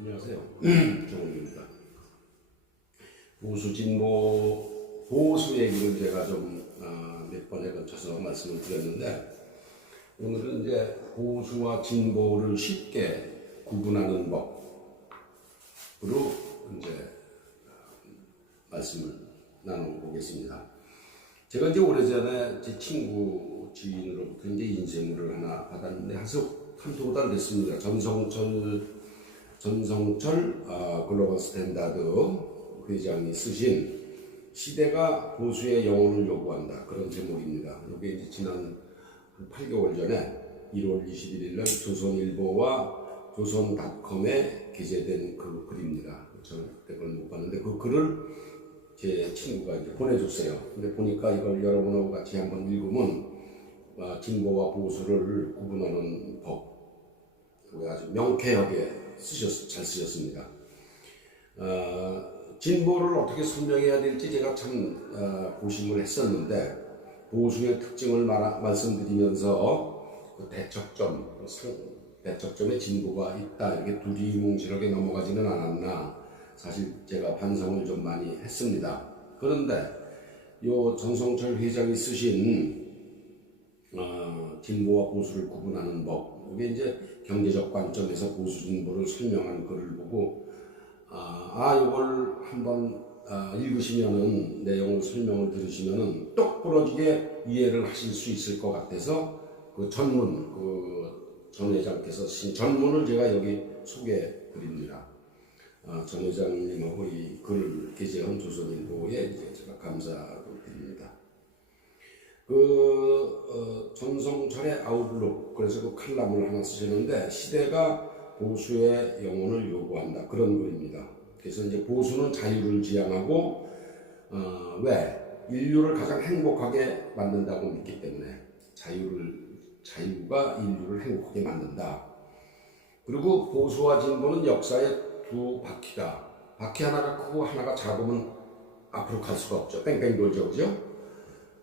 안녕하세요. 정훈입니다. 보수 진보 보수 얘기를 제가 좀 몇 번에 걸쳐서 말씀을 드렸는데, 오늘은 이제 보수와 진보를 쉽게 구분하는 법으로 이제 말씀을 나눠보겠습니다. 제가 이제 오래전에 제 친구 지인으로부터 이제 인쇄물을 하나 받았는데 한두 달 됐습니다. 전성철 글로벌 스탠다드 회장이 쓰신 시대가 보수의 영혼을 요구한다, 그런 제목입니다. 이게 이제 지난 8개월 전에 1월 21일 날 조선일보와 조선닷컴에 게재된 그 글입니다. 저는 그때 그걸 못 봤는데 그 글을 제 친구가 이제 보내줬어요. 근데 보니까 이걸 여러분하고 같이 한번 읽으면 진보와 보수를 구분하는 법, 아주 명쾌하게 잘 쓰셨습니다. 진보를 어떻게 설명해야 될지 제가 참 고심을 했었는데, 보수의 특징을 말씀드리면서 그 대척점에 진보가 있다, 이렇게 두리뭉실하게 넘어가지는 않았나, 사실 제가 반성을 좀 많이 했습니다. 그런데 요 전성철 회장이 쓰신 진보와 보수를 구분하는 법, 이게 이제 경제적 관점에서 보수 진보를 설명한 글을 보고 이걸 한번 읽으시면은, 내용을 설명을 들으시면은 똑 부러지게 이해를 하실 수 있을 것 같아서 그 전문, 전 회장께서 쓰신 전문을 제가 여기 소개해 드립니다. 전 회장님하고 이 글을 게재한 조선일보에 이제 제가 감사를 드립니다. 전성철의 아웃룩, 그래서 그 칼럼을 하나 쓰셨는데, 시대가 보수의 영혼을 요구한다, 그런 글입니다. 그래서 이제 보수는 자유를 지향하고, 왜? 인류를 가장 행복하게 만든다고 믿기 때문에, 자유가 인류를 행복하게 만든다. 그리고 보수와 진보는 역사의 두 바퀴다. 바퀴 하나가 크고 하나가 작으면 앞으로 갈 수가 없죠. 뺑뺑 돌죠, 그죠?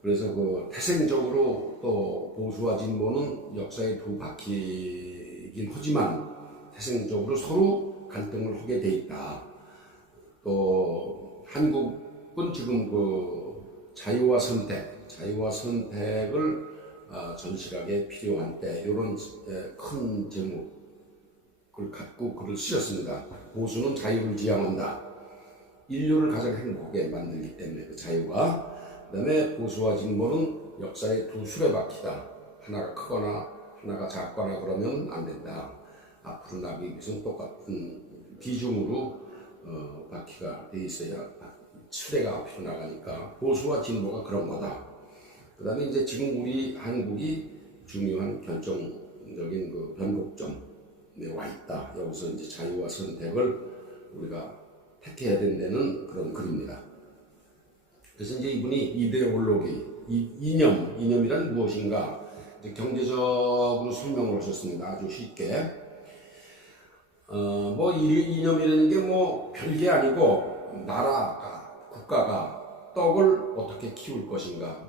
그래서 태생적으로 또 보수와 진보는 역사의 두 바퀴이긴 하지만 태생적으로 서로 갈등을 하게 돼 있다. 또 한국은 지금 자유와 선택을 전실하게 필요한 때, 이런 큰 제목을 갖고 글을 쓰셨습니다. 보수는 자유를 지향한다. 인류를 가장 행복하게 만들기 때문에 그 자유가. 그 다음에 보수와 진보는 역사의 두 수레바퀴다. 하나가 크거나 하나가 작거나 그러면 안 된다. 앞으로 나가기 위해서는 똑같은 비중으로 바퀴가 돼 있어야 수레가 앞으로 나가니까 보수와 진보가 그런 거다. 그 다음에 이제 지금 우리 한국이 중요한 결정적인 그 변곡점에 와 있다. 여기서 이제 자유와 선택을 우리가 택해야 된다는 그런 글입니다. 그래서 이제 이분이 이데올로기, 이념이란 무엇인가, 이제 경제적으로 설명을 하셨습니다. 아주 쉽게. 이념이라는 게 별게 아니고, 국가가 떡을 어떻게 키울 것인가,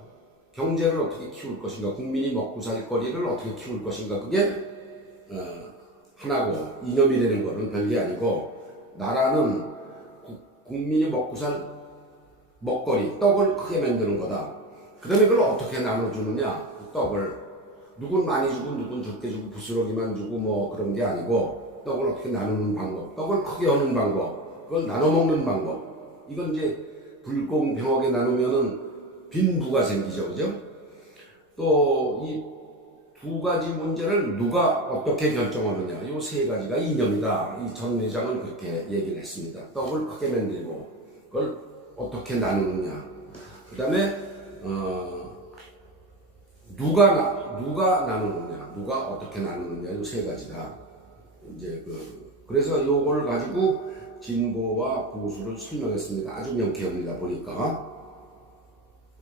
경제를 어떻게 키울 것인가, 국민이 먹고 살 거리를 어떻게 키울 것인가, 그게 하나고, 이념이라는 거는 별게 아니고, 나라는 국민이 먹고 살 먹거리, 떡을 크게 만드는 거다. 그 다음에 그걸 어떻게 나눠주느냐, 떡을. 누군 많이 주고 누군 적게 주고 부스러기만 주고 그런 게 아니고, 떡을 어떻게 나누는 방법, 떡을 크게 하는 방법, 그걸 나눠 먹는 방법. 이건 이제 불공평하게 나누면은 빈부가 생기죠, 그죠? 또 이 두 가지 문제를 누가 어떻게 결정하느냐, 이 세 가지가 이념이다. 이 전 회장은 그렇게 얘기를 했습니다. 떡을 크게 만들고 그걸 어떻게 나누느냐, 그 다음에 누가 나누느냐, 누가 어떻게 나누느냐, 이 세 가지다. 이제 그래서 요걸 가지고 진보와 보수를 설명했습니다. 아주 명쾌합니다, 보니까.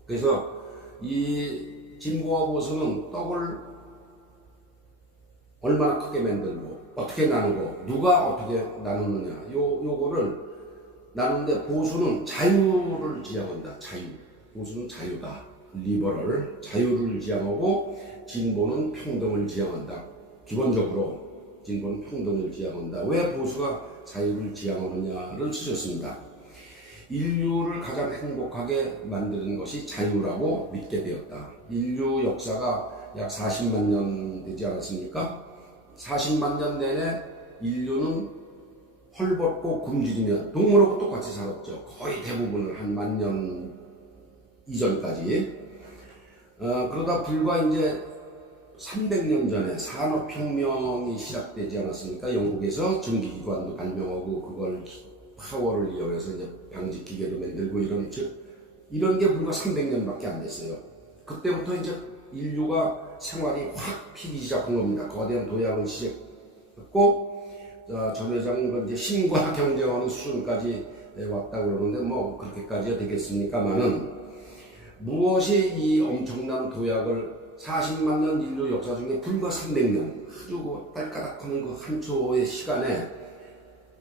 그래서 이 진보와 보수는 떡을 얼마나 크게 만들고 어떻게 나누고 누가 어떻게 나누느냐, 요거를 나누는데, 보수는 자유를 지향한다. 보수는 자유다. 리버럴, 자유를 지향하고, 진보는 평등을 지향한다. 기본적으로 진보는 평등을 지향한다. 왜 보수가 자유를 지향하느냐를 쓰셨습니다. 인류를 가장 행복하게 만드는 것이 자유라고 믿게 되었다. 인류 역사가 약 40만 년 되지 않았습니까? 40만 년 내내 인류는 헐벗고 굶주리며 동물하고 똑같이 살았죠. 거의 대부분을 한 10,000년 이전까지. 그러다 불과 이제 300년 전에 산업혁명이 시작되지 않았습니까? 영국에서 전기기관도 발명하고 그걸 파워를 이용해서 이제 방직기계도 만들고 이런 게 불과 300년밖에 안 됐어요. 그때부터 이제 인류가 생활이 확 피기 시작한 겁니다. 거대한 도약을 시작했고, 전 회장은 이제 신과 경쟁하는 수준까지 왔다고 그러는데 뭐 그렇게까지야 되겠습니까만은 무엇이 이 엄청난 도약을 40만 년 인류 역사 중에 불과 300년 아주 딸까닥하는 그 한 초의 시간에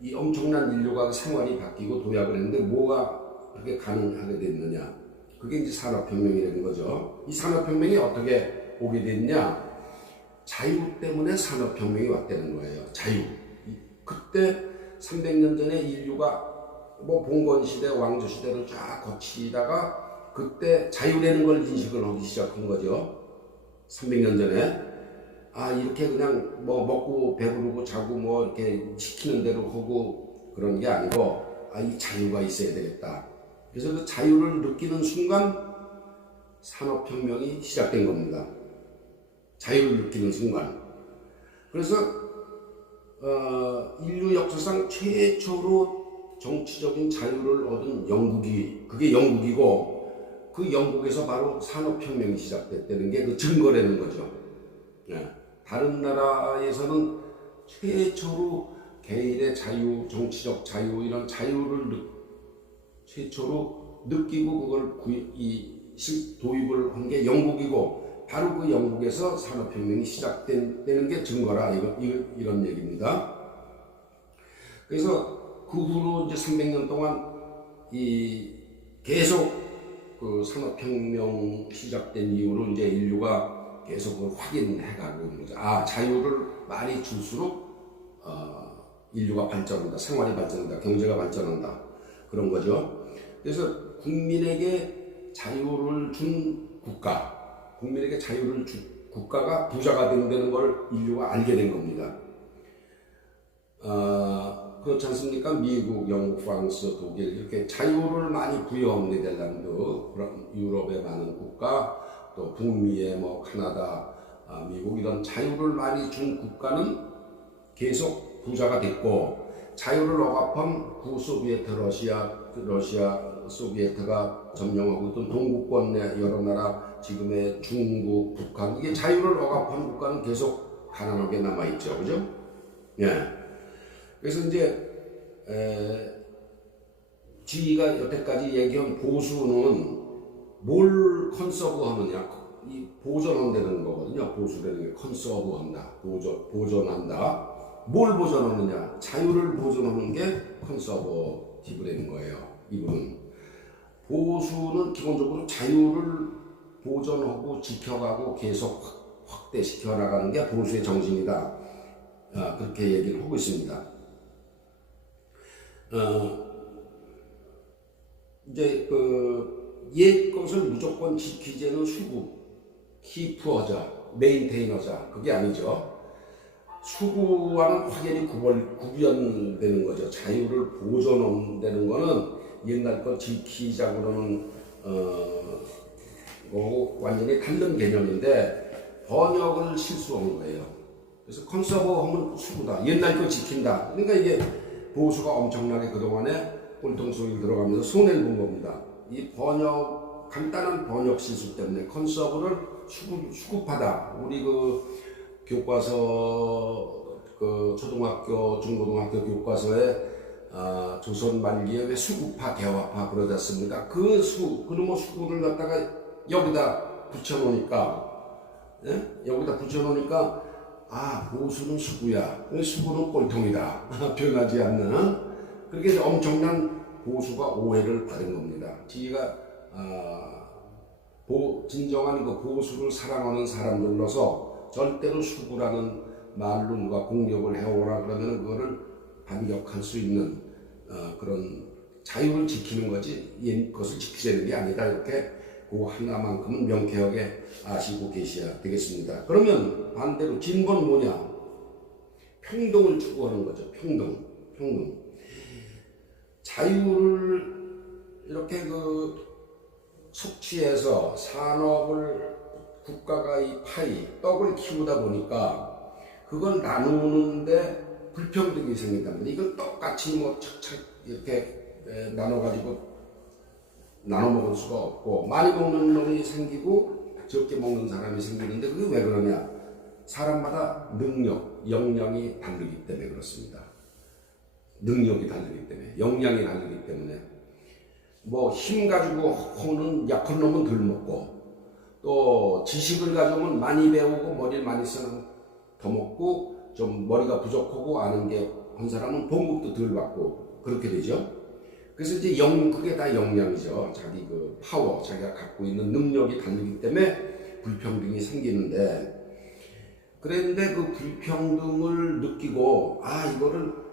이 엄청난 인류가 생활이 바뀌고 도약을 했는데 뭐가 그렇게 가능하게 됐느냐? 그게 이제 산업혁명이라는 거죠. 이 산업혁명이 어떻게 오게 됐냐? 자유 때문에 산업혁명이 왔다는 거예요. 자유. 그때 300년 전에 인류가 뭐 봉건시대, 왕조시대를 쫙 거치다가 그때 자유라는 걸 인식을 하기 시작한 거죠. 300년 전에. 이렇게 그냥 뭐 먹고 배부르고 자고 뭐 이렇게 시키는 대로 하고 그런 게 아니고, 이 자유가 있어야 되겠다. 그래서 그 자유를 느끼는 순간 산업혁명이 시작된 겁니다. 자유를 느끼는 순간. 그래서 인류 역사상 최초로 정치적인 자유를 얻은 그게 영국이고, 그 영국에서 바로 산업혁명이 시작됐다는 게 그 증거라는 거죠. 다른 나라에서는 최초로 개인의 자유, 정치적 자유, 이런 자유를 최초로 느끼고 그걸 도입을 한 게 영국이고, 바로 그 영국에서 산업혁명이 시작되는 게 증거라, 이런 얘기입니다. 그래서 그 후로 이제 300년 동안 계속 그 산업혁명 시작된 이후로 이제 인류가 계속 그걸 확인해가고 있는 거죠. 자유를 많이 줄수록 인류가 발전한다, 생활이 발전한다, 경제가 발전한다, 그런 거죠. 그래서 국민에게 자유를 준 국가가 부자가 된다는 걸 인류가 알게 된 겁니다. 그렇지 않습니까? 미국, 영국, 프랑스, 독일 이렇게 자유를 많이 부여한 네덜란드, 유럽의 많은 국가, 또 북미의 뭐 카나다, 미국 이런 자유를 많이 준 국가는 계속 부자가 됐고, 자유를 억압한 구소비에트 러시아 소비에트가 점령하고 있던 동구권 내 여러 나라, 지금의 중국, 북한, 이게 자유를 억압한 국가는 계속 가난하게 남아있죠. 그죠? 그래서 이제 지희가 여태까지 얘기한 보수는 뭘 컨서브 하느냐, 이 보존한다는 거거든요. 보수라는 게 컨서브한다, 보존한다. 뭘 보존하느냐, 자유를 보존하는 게 컨서버티브라는 거예요. 이분은 보수는 기본적으로 자유를 보존하고 지켜가고 계속 확대시켜 나가는 게 보수의 정신이다. 그렇게 얘기를 하고 있습니다. 이제 옛 것을 무조건 지키자는 수구, 키프하자, 메인테인하자, 그게 아니죠. 수구와는 확연히 구별되는 거죠. 자유를 보존한다는 거는 옛날 거 지키자 그러는 거고 완전히 다른 개념인데 번역을 실수한 거예요. 그래서 컨서버 하면 수구다, 옛날 거 지킨다. 그러니까 이게 보수가 엄청나게 그동안에 꼴통소리 들어가면서 손해를 본 겁니다. 이 간단한 번역 실수 때문에 컨서브를 수급하다. 우리 교과서, 초등학교, 중고등학교 교과서에 조선 말기에 왜 수구파, 개화파 그러지 않습니까? 그놈의 수구를 갖다가 여기다 붙여놓으니까, 보수는 수구야, 수구는 꼴통이다. 변하지 않는, 그렇게 엄청난 보수가 오해를 받은 겁니다. 지가 진정한 보수를 사랑하는 사람들로서 절대로 수구라는 말로 누가 공격을 해오라 그러면 그거를 반격할 수 있는 그런 자유를 지키는 거지 그것을 지키려는 게 아니다. 이렇게 그 하나만큼은 명쾌하게 아시고 계셔야 되겠습니다. 그러면 반대로 진보는 뭐냐? 평등을 추구하는 거죠. 평등. 자유를 이렇게 섭취해서 산업을 국가가 이 떡을 키우다 보니까 그걸 나누는데 불평등이 생긴다면 이걸 똑같이 뭐 착착 이렇게 나눠가지고 나눠 먹을 수가 없고 많이 먹는 놈이 생기고 적게 먹는 사람이 생기는데 그게 왜 그러냐? 사람마다 능력, 역량이 다르기 때문에 그렇습니다. 능력이 다르기 때문에, 역량이 다르기 때문에 뭐 힘 가지고 호는 약한 놈은 덜 먹고 또 지식을 가지고는 많이 배우고 머리를 많이 쓰는 더 먹고 좀 머리가 부족하고 아는 게 한 사람은 봉급도 덜 받고 그렇게 되죠. 그래서 이제 그게 다 역량이죠. 자기 그 파워, 자기가 갖고 있는 능력이 다르기 때문에 불평등이 생기는데 그런데 그 불평등을 느끼고 이거를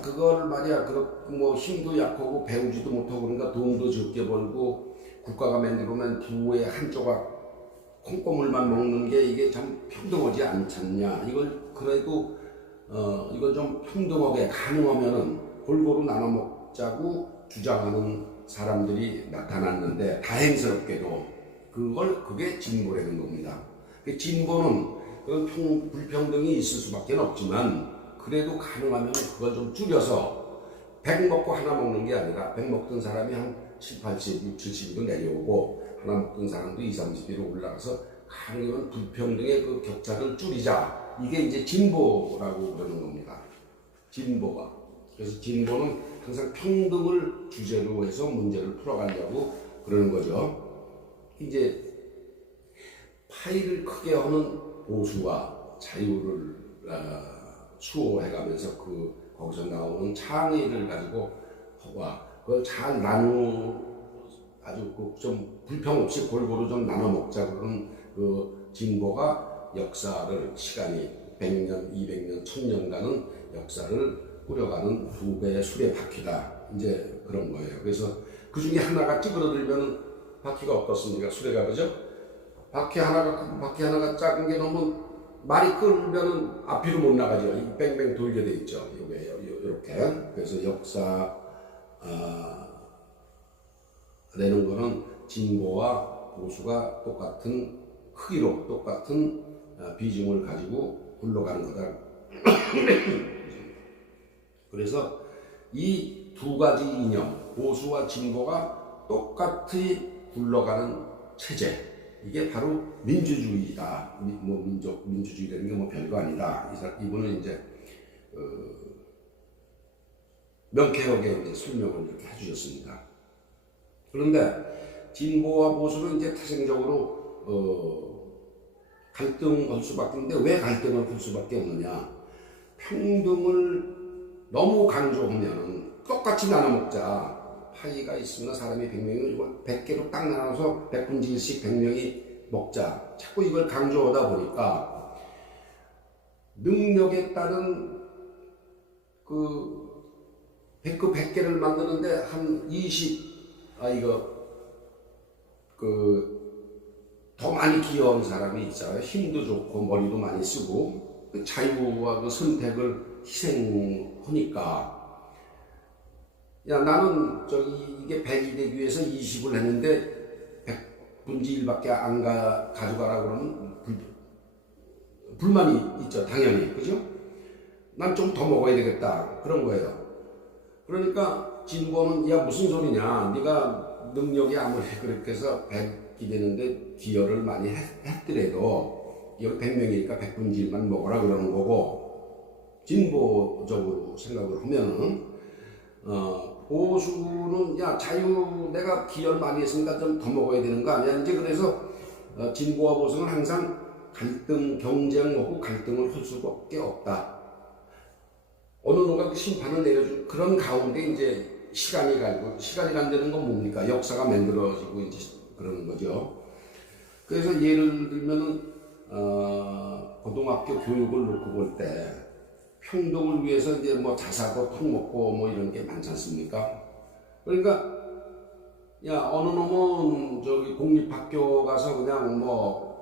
그걸 말이야 뭐 힘도 약하고 배우지도 못하고 그러니까 돈도 적게 벌고 국가가 만들어낸 부의 한 조각 콩고물만 먹는 게 이게 참 평등하지 않잖냐. 이걸 그래도 이걸 좀 평등하게 가능하면은 골고루 나눠 먹자고 주장하는 사람들이 나타났는데 다행스럽게도 그게 진보라는 겁니다. 그 진보는 불평등이 있을 수밖에 없지만 그래도 가능하면 그걸 좀 줄여서 100 먹고 하나 먹는 게 아니라 100 먹던 사람이 한 7, 80, 6, 70으로 내려오고 하나 먹던 사람도 2, 30으로 올라가서 가능하면 불평등의 그 격차를 줄이자. 이게 이제 진보라고 그러는 겁니다. 진보가. 그래서 진보는 항상 평등을 주제로 해서 문제를 풀어가려고 그러는 거죠. 이제 파이를 크게 하는 보수와 자유를 수호해가면서 거기서 나오는 창의를 가지고 그걸 잘 아주 좀 불평 없이 골고루 좀 나눠 먹자 그런 그 진보가 역사를 시간이 100년, 200년, 1000년간은 역사를 꾸려가는 두 배의 수레 바퀴다. 이제 그런 거예요. 그래서 그 중에 하나가 찌그러들면 바퀴가 어떻습니까? 수레가 그죠? 바퀴 하나가 작은 게 너무 말이 끌면은 앞뒤로 못 나가죠. 이 뺑뺑 돌게 돼 있죠. 이렇게. 그래서 역사 내는 거는 진보와 보수가 똑같은 크기로 똑같은 비중을 가지고 굴러가는 거다. 그래서 이 두 가지 이념, 보수와 진보가 똑같이 굴러가는 체제, 이게 바로 민주주의다. 민주주의라는 게 뭐 별거 아니다. 이분은 이제 명쾌하게 이제 설명을 이렇게 해주셨습니다. 그런데 진보와 보수는 이제 태생적으로 갈등할 수밖에 없는데 왜 갈등을 할 수밖에 없느냐? 평등을 너무 강조하면은 똑같이 나눠 먹자. 파이가 있으면 사람이 100명이 100개로 딱 나눠서 100분의 1씩 100명이 먹자. 자꾸 이걸 강조하다 보니까 능력에 따른 그 100개를 만드는데 한 더 많이 기여한 사람이 있어요. 힘도 좋고 머리도 많이 쓰고 자유와 그 선택을 희생하니까 나는 이게 100이 되기 위해서 20을 했는데 100분의 1밖에 안 가져가라 그러면 불만이 있죠. 당연히. 그죠? 난 좀 더 먹어야 되겠다. 그런 거예요. 그러니까 진보는 무슨 소리냐. 네가 능력이 아무리 그렇게 해서 100이 되는데 기여를 많이 했더라도 여기 100명이니까 100분의 1만 먹어라 그러는 거고 진보적으로 생각을 하면은 보수는 자유 내가 기여를 많이 했으니까 좀 더 먹어야 되는 거 아니야. 이제 그래서 진보와 보수는 항상 경쟁하고 갈등을 할 수밖에 없다. 어느 누가 심판을 내려줄 그런 가운데 이제 시간이 간다는 건 뭡니까? 역사가 만들어지고 이제 그러는 거죠. 그래서 예를 들면은 고등학교 교육을 놓고 볼 때 평등을 위해서 이제 뭐 자사고 턱 먹고 뭐 이런 게 많지 않습니까? 그러니까 야 어느 놈은 저기 공립학교 가서 그냥 뭐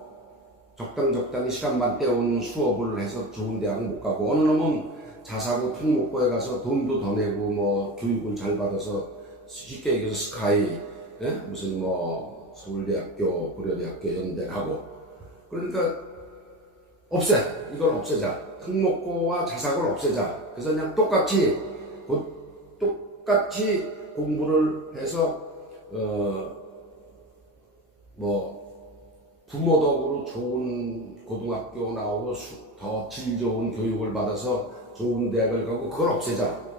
적당히 시간만 때우는 수업을 해서 좋은 대학은 못 가고, 어느 놈은 자사고 턱 먹고에 가서 돈도 더 내고 뭐 교육을 잘 받아서 쉽게 얘기해서 스카이, 예? 무슨 뭐 서울대학교, 고려대학교, 연대 가고. 그러니까 이걸 없애자. 특목고와 자사고를 없애자. 그래서 그냥 똑같이 공부를 해서 뭐 부모 덕으로 좋은 고등학교 나오고 더 질 좋은 교육을 받아서 좋은 대학을 가고 그걸 없애자.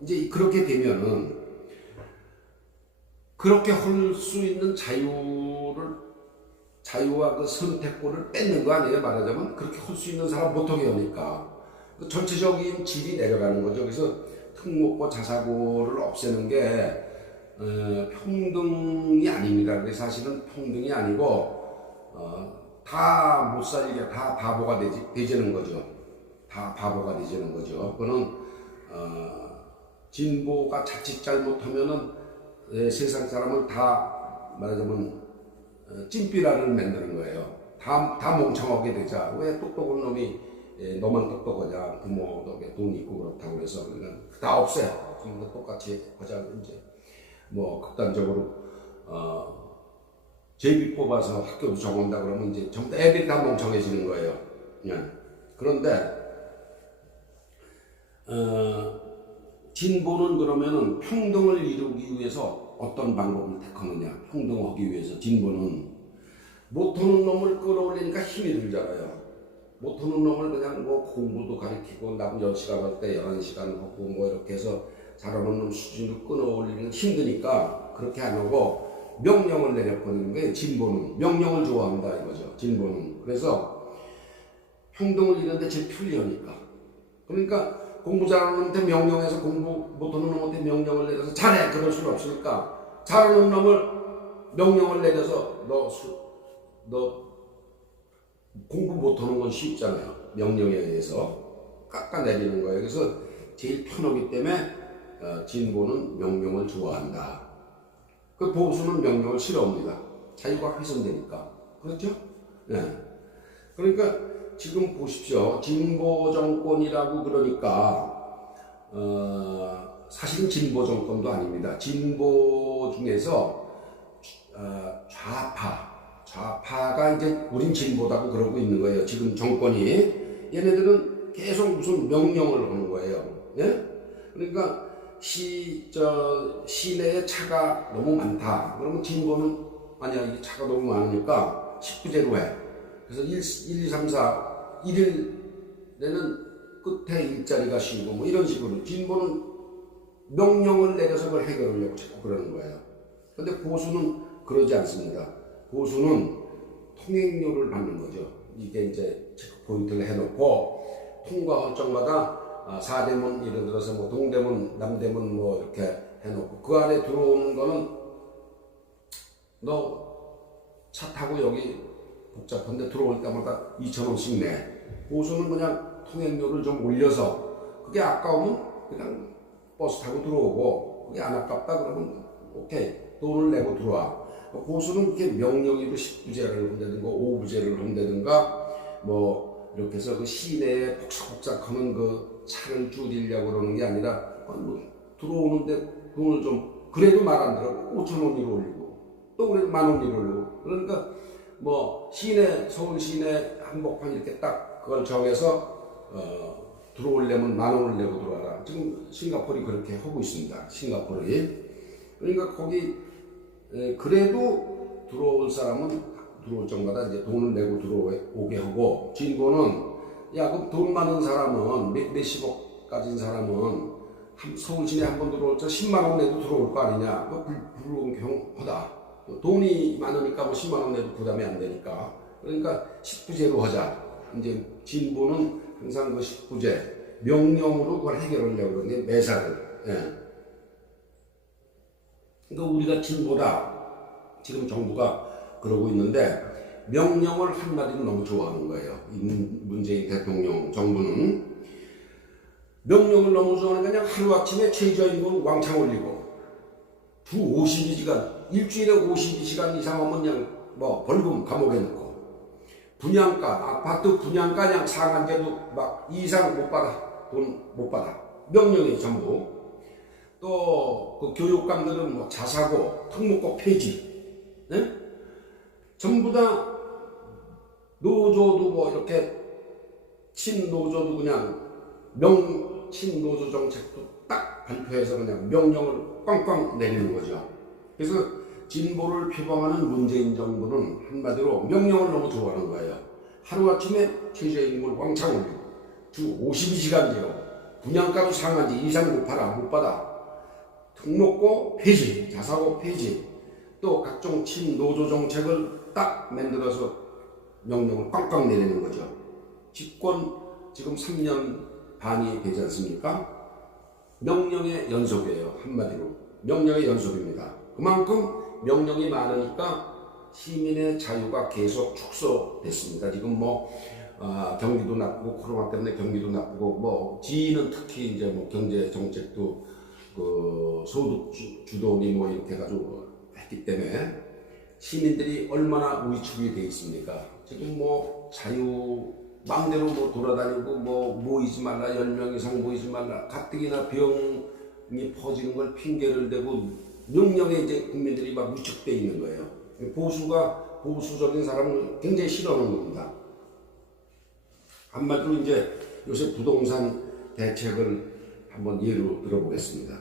이제 그렇게 되면은 그렇게 할 수 있는 자유와 그 선택권을 뺏는 거 아니에요? 말하자면 그렇게 할 수 있는 사람 못하게 하니까 전체적인 질이 내려가는 거죠. 그래서 특목고 자사고를 없애는 게 평등이 아닙니다. 그래서 사실은 평등이 아니고 다 못 살게, 다 바보가 되지는 거죠. 다 바보가 되지는 거죠. 그거는 진보가 자칫 잘못하면은 세상 사람을 다 말하자면 찐삐라를 만드는 거예요. 다 멍청하게 되자. 왜 똑똑한 놈이 너만 똑똑하냐? 부모 덕에 돈 있고 그렇다고 해서 그러니까 다 없애. 좀 더 똑같이 하자. 이제 뭐 극단적으로 제비 뽑아서 학교도 정한다 그러면 이제 전부 애들이 다 멍청해지는 거예요. 예. 그런데 진보는 그러면은 평등을 이루기 위해서 어떤 방법을 택하느냐? 평등하기 위해서 진보는 못하는 놈을 끌어올리니까 힘이 들잖아요. 못하는 놈을 그냥 뭐 공부도 가르치고 남 10시간 할 때 11시간 하고 뭐 이렇게 해서 잘하는 놈 수준으로 끌어올리는 힘드니까 그렇게 안 하고 명령을 내려버리는 거예요. 진보는 명령을 좋아한다 이거죠. 진보는. 그래서 평등을 이루는데 제일 편리하니까. 그러니까 공부 잘하는 놈한테 명령해서 공부 못하는 놈한테 명령을 내려서 잘해 그럴 수는 없으니까 잘하는 놈을 명령을 내려서 너 공부 못하는 건 쉽잖아요. 명령에 의해서 깎아내리는 거예요. 그래서 제일 편하기 때문에 진보는 명령을 좋아한다. 그 보수는 명령을 싫어합니다. 자유가 훼손되니까. 그렇죠? 네. 그러니까 지금 보십시오. 진보 정권이라고 그러니까 사실은 진보 정권도 아닙니다. 진보 중에서 좌파가 이제 우린 진보다고 그러고 있는 거예요. 지금 정권이. 얘네들은 계속 무슨 명령을 하는 거예요. 예? 그러니까 시내에 차가 너무 많다. 그러면 진보는 아니야, 이 차가 너무 많으니까 19제로 해. 그래서 1, 2, 3, 4, 1일에는 끝에 일자리가 쉬고 뭐 이런 식으로 진보는 명령을 내려서 그걸 해결하려고 자꾸 그러는 거예요. 근데 보수는 그러지 않습니다. 보수는 통행료를 받는 거죠. 이게 이제 체크 포인트를 해놓고 통과할 적마다 4대문 예를 들어서 뭐 동대문, 남대문 뭐 이렇게 해놓고 그 안에 들어오는 거는 너 차 타고 여기 복잡한데 들어올 때마다 2,000원씩 내. 보수는 그냥 통행료를 좀 올려서 그게 아까우면 그냥 버스 타고 들어오고 그게 안 아깝다 그러면 오케이 돈을 내고 들어와. 보수는 이렇게 명령으로 19제를 한다든가 5부제를 한다든가 뭐 이렇게 해서 그 시내에 폭삭폭삭하는 그 차를 줄이려고 그러는 게 아니라 뭐 들어오는데 돈을 좀 그래도 말 안 들어 5,000원으로 올리고 또 그래도 10,000원으로 올리고 그러니까 뭐 서울 시내 한복판 이렇게 딱 그걸 정해서 들어오려면 10,000원을 내고 들어와라. 지금 싱가포르이 그렇게 하고 있습니다. 싱가포르이. 그러니까 거기 그래도 들어올 사람은 들어올 적마다 이제 돈을 내고 들어오게 하고 진보는 야 그럼 돈 많은 사람은 몇십억 가진 사람은 서울 시내 한 번 들어올 때 10만 원 내도 들어올 거 아니냐. 불공평하다. 돈이 많으니까 뭐 10만 원 내도 부담이 안 되니까. 그러니까 19제로 하자. 이제 진보는 항상 그 19제 명령으로 그걸 해결하려고 그러는데 매사를. 예. 그러니까 우리가 진보다 지금 정부가 그러고 있는데 명령을 한마디로 너무 좋아하는 거예요. 이 문재인 대통령 정부는 명령을 너무 좋아하는 그냥 하루아침에 최저임금 왕창 올리고 주 52시간 일주일에 52시간 이상 하면 그냥 뭐 벌금 감옥에 넣고 분양가 아파트 분양가 그냥 상한제도 막 이상 못 받아 돈 못 받아 명령이 전부 또 그 교육감들은 뭐 자사고 특목고 폐지 네? 전부 다 노조도 뭐 이렇게 친노조도 그냥 친노조 정책도 딱 발표해서 그냥 명령을 꽝꽝 내리는 거죠. 그래서 진보를 표방하는 문재인 정부는 한마디로 명령을 너무 좋아하는 거예요. 하루아침에 최저임금을 왕창 올리고 주 52시간제로 분양가도 상한제 이상 못 받아 특목고 폐지, 자사고 폐지 또 각종 친노조 정책을 딱 만들어서 명령을 꽝꽝 내리는 거죠. 집권 지금 3년 반이 되지 않습니까? 명령의 연속이에요. 한마디로 명령의 연속입니다. 그만큼 명령이 많으니까 시민의 자유가 계속 축소됐습니다. 지금 뭐 경기도 나쁘고 코로나 때문에 경기도 나쁘고 뭐 지인은 특히 이제 뭐 경제 정책도 그 소득 주도니 뭐 이렇게 해가지고 했기 때문에 시민들이 얼마나 위축이 돼 있습니까? 지금 뭐 자유 마음대로 뭐 돌아다니고 뭐 모이지 말라 10명 이상 모이지 말라 가뜩이나 병이 퍼지는 걸 핑계를 대고 명령에 이제 국민들이 막 위축돼 있는 거예요. 보수가 보수적인 사람을 굉장히 싫어하는 겁니다. 한마디로 이제 요새 부동산 대책을 한번 예로 들어보겠습니다.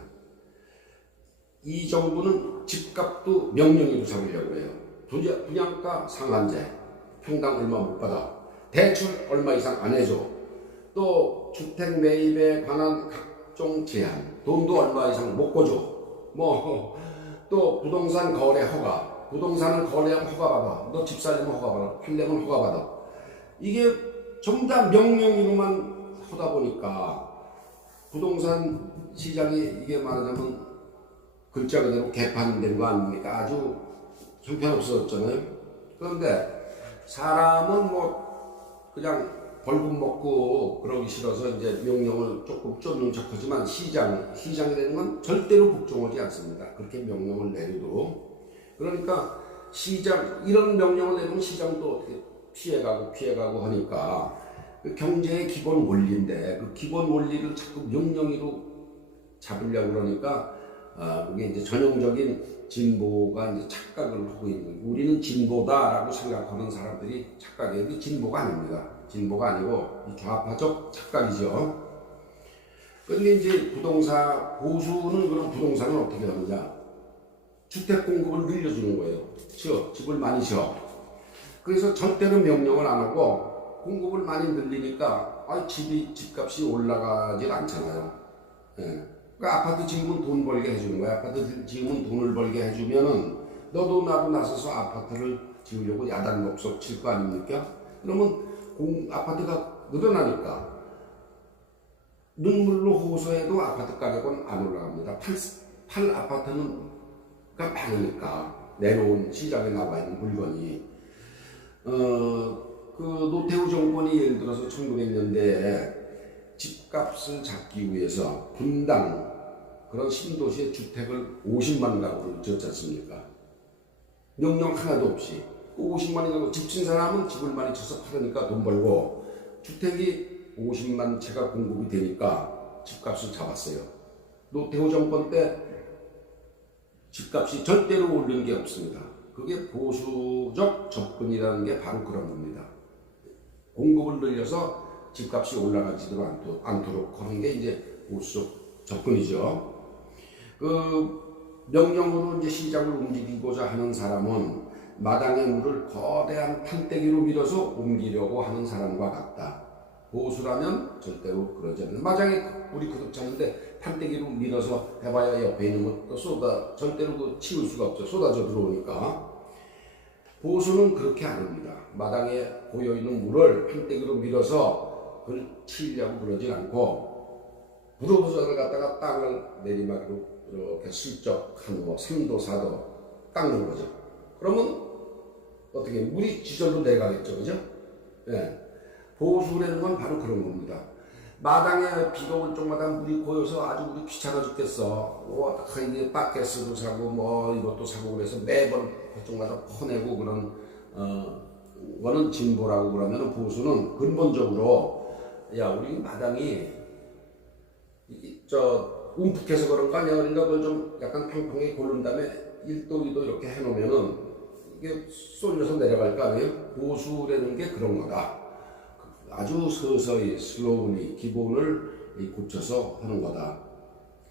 이 정부는 집값도 명령으로 잡으려고 해요. 분양가 상한제, 평당 얼마 못 받아, 대출 얼마 이상 안 해줘, 또 주택 매입에 관한 각종 제한, 돈도 얼마 이상 못 거줘, 뭐 또 부동산 거래 허가, 부동산을 거래하면 허가받아, 너 집 살려면 허가받아, 팔려면 허가받아. 이게 전부 다 명령으로만 하다 보니까 부동산 시장이 이게 말하자면 글자 그대로 개판된 거 아닙니까? 아주 형편없어졌잖아요. 그런데 사람은 뭐 그냥 벌금 먹고 그러기 싫어서 이제 명령을 조금 쫓는 척하지만 시장이 되는 건 절대로 복종하지 않습니다. 그렇게 명령을 내려도. 그러니까 이런 명령을 내리면 시장도 어떻게 피해가고 하니까 그 경제의 기본 원리인데 그 기본 원리를 자꾸 명령으로 잡으려고 그러니까 그게 이제 전형적인 진보가 이제 착각을 하고 있는 거예요. 우리는 진보다라고 생각하는 사람들이 착각이에요. 진보가 아닙니다. 진보가 아니고 좌파적 착각이죠. 그런데 이제 보수는 그럼 부동산을 어떻게 하느냐? 주택 공급을 늘려주는 거예요. 집을 많이 지어. 그래서 절대로 명령을 안 하고 공급을 많이 늘리니까 집값이 올라가질 않잖아요. 예. 그러니까 아파트 지금은 돈 벌게 해주는 거야. 아파트 지금은 돈을 벌게 해주면은 너도 나도 나서서 아파트를 지으려고 야단 목소 칠 거 아닙니까? 그러면 아파트가 늘어나니까 눈물로 호소해도 아파트 가격은 안 올라갑니다. 팔 아파트는 많으니까 내놓은 시장에 나와 있는 물건이 그 노태우 정권이 예를 들어서 1900년대에 집값을 잡기 위해서 분당 그런 신도시의 주택을 50만 가구를 지었지 않습니까? 명령 하나도 없이 50만 가구 집진 사람은 집을 많이 쳐서 팔으니까 돈 벌고 주택이 50만 채가 공급이 되니까 집값을 잡았어요. 노태우 정권 때 집값이 절대로 오른 게 없습니다. 그게 보수적 접근이라는 게 바로 그런 겁니다. 공급을 늘려서 집값이 올라가지도 않도록 하는 게 이제 보수적 접근이죠. 그 명령으로 이제 시장을 움직이고자 하는 사람은 마당의 물을 거대한 판때기로 밀어서 옮기려고 하는 사람과 같다. 보수라면 절대로 그러지 않는. 마당에 물이 그득 찼는데 판때기로 밀어서 해봐야 옆에 있는 것도 절대로 치울 수가 없죠. 쏟아져 들어오니까. 보수는 그렇게 안 합니다. 마당에 고여있는 물을 판때기로 밀어서 그걸 치려고 그러진 않고 부도부서를 갖다가 땅을 내리막으로 이렇게 슬쩍 한 3도 4도 닦는 거죠. 그러면 어떻게 물이 지절로 내가겠죠, 그죠? 예. 보수라는 건 바로 그런 겁니다. 마당에 비가 올 적마다 물이 고여서 아주 우리 귀찮아 죽겠어. 이게 바켓스도 사고 뭐 이것도 사고 그래서 매번 그쪽마다 퍼내고 그런 거는 진보라고. 그러면 보수는 근본적으로 야 우리 마당이 움푹해서 그런 거 아니야. 그러니까 그걸 좀 약간 평평하게 고른 다음에 1도 2도 이렇게 해놓으면은 이게 쏠려서 내려갈 거 아니에요. 보수라는 게 그런 거다. 아주 서서히 슬로우리 기본을 고쳐서 하는 거다.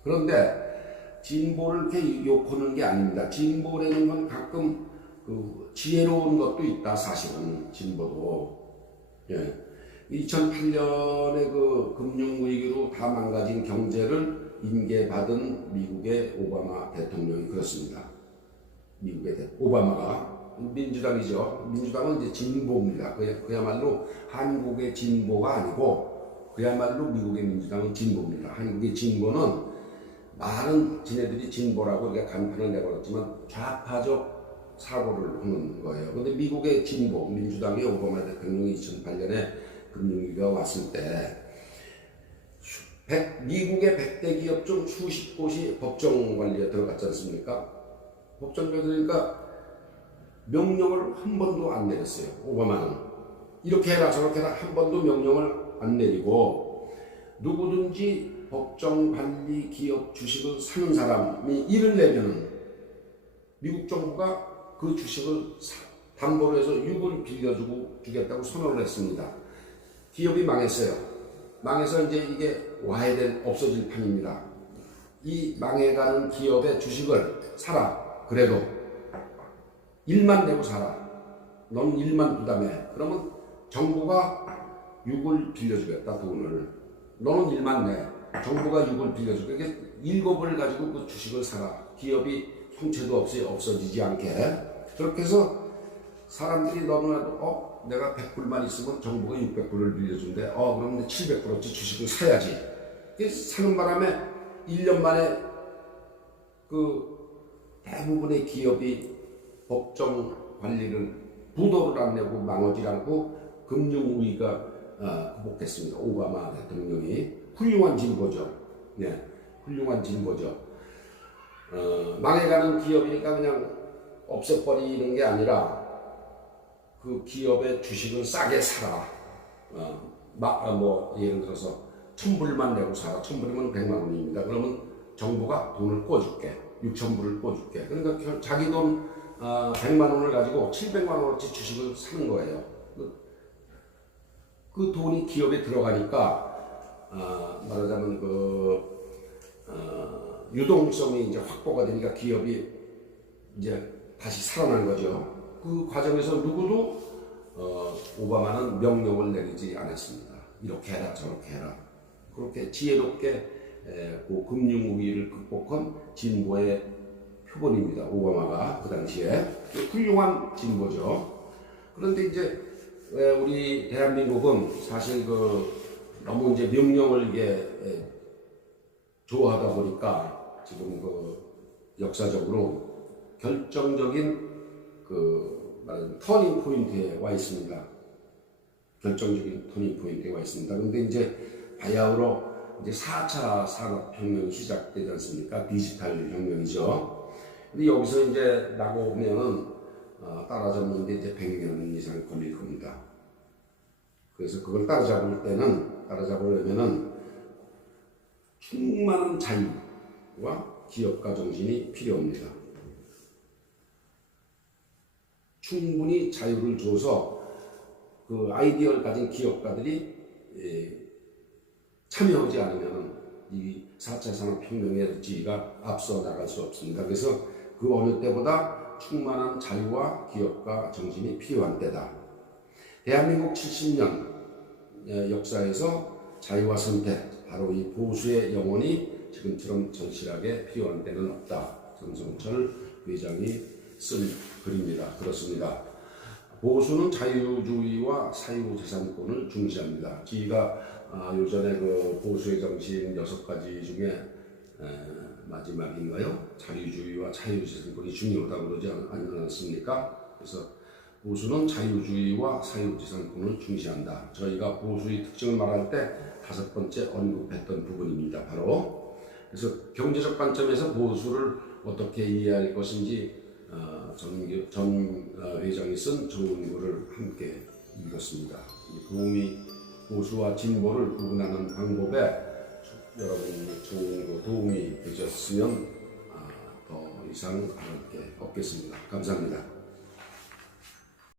그런데 진보를 이렇게 욕하는 게 아닙니다. 진보라는 건 가끔 그 지혜로운 것도 있다. 사실은 진보도. 예. 2008년에 그 금융위기로 다 망가진 경제를 인계받은 미국의 오바마 대통령이 그렇습니다. 미국의 오바마가 민주당이죠. 민주당은 이제 진보입니다. 그야말로 한국의 진보가 아니고 그야말로 미국의 민주당은 진보입니다. 한국의 진보는 말은 지네들이 진보라고 우리가 간판을 내걸었지만 좌파적 사고를 하는 거예요. 그런데 미국의 진보, 민주당의 오바마 대통령이 2008년에 금융위기가 왔을 때 미국의 100대 기업 중 수십 곳이 법정 관리에 들어갔지 않습니까? 법정 관리에 들어가니까 명령을 한 번도 안 내렸어요. 오바마는 이렇게 해라 저렇게 해라 한 번도 명령을 안 내리고 누구든지 법정 관리 기업 주식을 사는 사람이 일을 내면은 미국 정부가 그 주식을 담보로 해서 6을 빌려주고 주겠다고 선언을 했습니다. 기업이 망했어요. 망해서 이제 이게 와야 될 없어질 판입니다. 이 망해가는 기업의 주식을 사라. 그래도 1만 내고 사라. 넌 1만 부담해. 그러면 정부가 6을 빌려주겠다. 돈을. 너는 1만 내. 정부가 6을 빌려주겠다. 이게 7을 가지고 그 주식을 사라. 기업이 형체도 없이 없어지지 않게. 그렇게 해서 사람들이 너무나도 내가 100불만 있으면 정부가 600불을 빌려준대. 그럼 700불어치 주식을 사야지. 사는 바람에 1년 만에 그 대부분의 기업이 법정 관리를 부도를 안 내고 망하지 않고 금융위기가 극복했습니다. 오바마 대통령이 훌륭한 진보죠. 네, 훌륭한 진보죠. 망해가는 기업이니까 그냥 없애버리는 게 아니라 그 기업의 주식을 싸게 사라. 예를 들어서 1000불만 내고 사라. 1000불이면 100만 원입니다. 그러면 정부가 돈을 꿔줄게. 6000불을 꿔줄게. 그러니까 자기 돈 100만 원을 가지고 700만 원어치 주식을 사는 거예요. 그 돈이 기업에 들어가니까 말하자면 유동성이 이제 확보가 되니까 기업이 이제 다시 살아난 거죠. 그 과정에서 누구도 오바마는 명령을 내리지 않았습니다. 이렇게 해라 저렇게 해라. 그렇게 지혜롭게 그 금융위기를 극복한 진보의 표본입니다. 오바마가 그 당시에 훌륭한 진보죠. 그런데 이제 우리 대한민국은 사실 너무 이제 명령을 이게 좋아하다 보니까 지금 역사적으로 결정적인 말하자면 터닝 포인트에 와 있습니다. 결정적인 터닝 포인트에 와 있습니다. 그런데 이제 바야흐로 이제 4차 산업혁명이 시작되지 않습니까? 디지털 혁명이죠. 근데 여기서 이제 나고보면은 따라잡는데 이제 100년 이상 걸릴 겁니다. 그래서 그걸 따라잡으려면은 충만한 자유와 기업가 정신이 필요합니다. 충분히 자유를 줘서 그 아이디어를 가진 기업가들이 참여하지 않으면 이 4차 산업혁명의 지위가 앞서 나갈 수 없습니다. 그래서 그 어느 때보다 충만한 자유와 기업가 정신이 필요한 때다. 대한민국 70년 역사에서 자유와 선택, 바로 이 보수의 영혼이 지금처럼 절실하게 필요한 때는 없다. 정성철 회장이 쓴 글입니다. 그렇습니다. 보수는 자유주의와 사유재산권을 중시합니다. 지가 요전에 그 보수의 정신 6가지 중에 마지막인가요? 자유주의와 자유재산권이 중요하다고 그러지 않았습니까? 그래서 보수는 자유주의와 사유지상권을 중시한다. 저희가 보수의 특징을 말할 때 5번째 언급했던 부분입니다. 바로 그래서 경제적 관점에서 보수를 어떻게 이해할 것인지 전 회장이 쓴 정문구를 함께 읽었습니다. 이 보수와 진보를 구분하는 방법에 여러분의 정문구 도움이 되셨으면 더 이상 할 게 없겠습니다. 감사합니다.